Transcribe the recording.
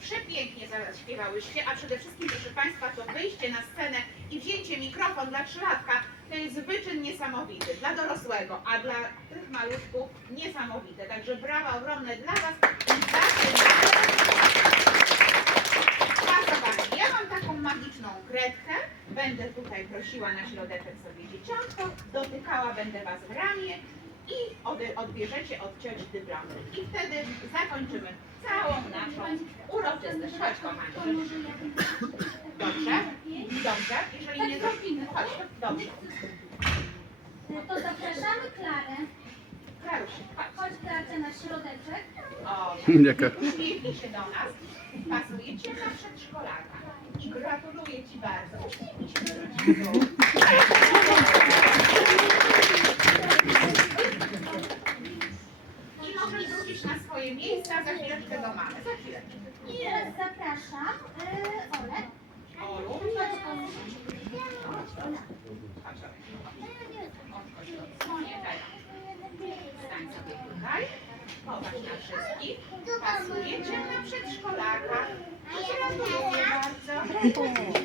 przepięknie zaśpiewałyście, a przede wszystkim, proszę Państwa, to wyjście na scenę i wzięcie mikrofon dla trzylatka to jest wyczyn niesamowity dla dorosłego, a dla tych maluszków niesamowite. Także brawa ogromne dla Was i zaczynamy. A zobaczcie, ja mam taką magiczną kredkę. Będę tutaj prosiła na środeczek sobie dzieciątko, dotykała będę Was w ramię i ode- odbierzecie od cioci dyplomy. I wtedy zakończymy całą naszą uroczystość. Chodź kochani. Dobrze? Dobrze? Jeżeli nie zrobimy, chodź. Dobrze. To zapraszamy Klarę. Klarusie, chodź. Chodź Klarce na środeczek. O, Jaka? uśmiechnij się do nas. Pasuje Cię na przedszkolaka. I gratuluję Ci bardzo. Uśmiechnij się do rodziców. Wrócić na swoje miejsca, za chwileczkę do mamy. Za chwileczkę. I teraz zapraszam e, Olę. Olu, Chodź Olu. chodź, chodź. Chodź, chodź. Daj. Stań sobie tutaj. Popatrz na wszystkich. Pasujecie na przedszkolaka. Gratuluję bardzo.